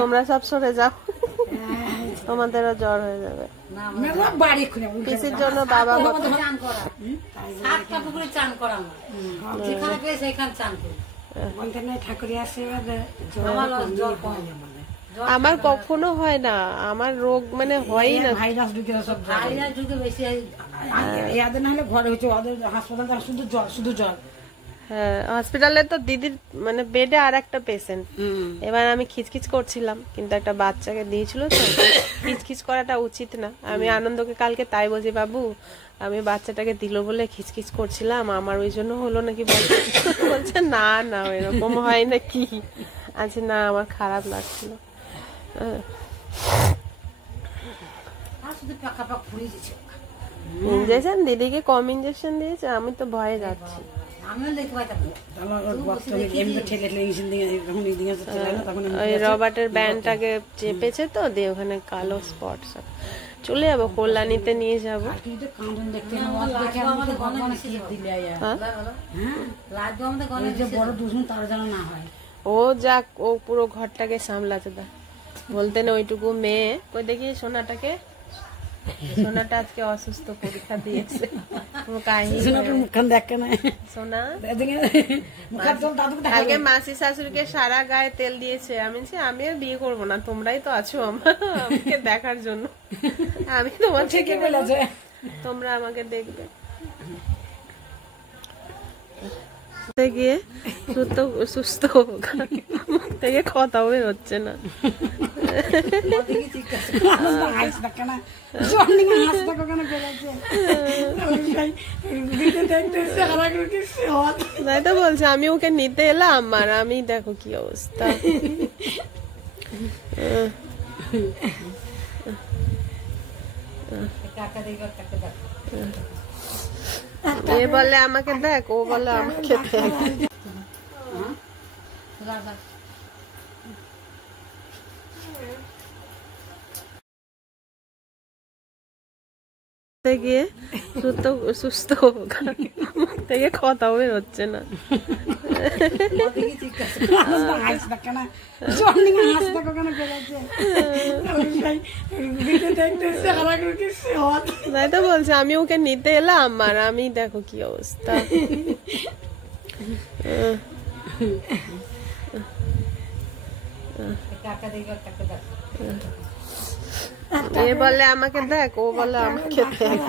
তোমরা সব সরে যাও, তোমাদেরও জ্বর হয়ে যাবে। পিসির জন্য বাবা আমার কখনো হয় না, আমার রোগ মানে হয়ই না। ভাইরাস ঢুকে সব ভাইরাস ঢুকে বেশি ইয়াদের না হলে ঘরে হচ্ছে, ওদের হাসপাতাল শুধু জ্বর। হ্যাঁ, হসপিটালে তো দিদির মানে বেডে আর একটা পেশেন্ট। এবার আমি খিচখিচ করছিলাম, কিন্তু একটা বাচ্চাকে দিয়েছিল তো খিচখিচ করাটা উচিত না। আমি আনন্দকে কালকে তাই বলছি, বাবু আমি বাচ্চাটাকে দিল বলে খিচখিচ করছিলাম, আমার ওই জন্য হলো নাকি বলছে না না এরকম হয় নাকি। আচ্ছা না, আমার খারাপ লাগছিল। ইঞ্জেকশন দিদিকে কম ইঞ্জেকশন দিয়েছে, আমি তো ভয়ে যাচ্ছি। ওই রবার্টের ব্যান্ডটাকে চেপেছে তো, দিয়ে ওখানে কালো স্পট সব। চলে যাবো কল্যাণীতে, নিয়ে যাবো। ও যাক, ও পুরো ঘরটাকে সামলাতে দা। বলতে না ওইটুকু মেয়ে, কই দেখি সোনাটাকে, সোনাটা আজকে অসুস্থ, পরীক্ষা দিয়েছে। কালকে মাসি শাশুড়িকে সারা গায়ে তেল দিয়েছে। আমি আর বিয়ে করবো না, তোমরাই তো আছো আমাকে দেখার জন্য। আমি তোমার থেকে বলেছে, তোমরা আমাকে দেখবে। গিয়ে সুস্থ থেকে কথাও হচ্ছে না। তাই তো বলছে, আমি ওকে নিতে এলাম আর আমি দেখো কি অবস্থা। এ বলে আমাকে দেখ, ও বলে আমাকে দেখ। গিয়ে সুস্থ থেকে কথাও হচ্ছে না। তাই তো বলছে, আমি ওকে নিতে এলাম আর আমি দেখো কি অবস্থা। এ বলে আমাকে দেখ, ও বলে আমাকে দেখ।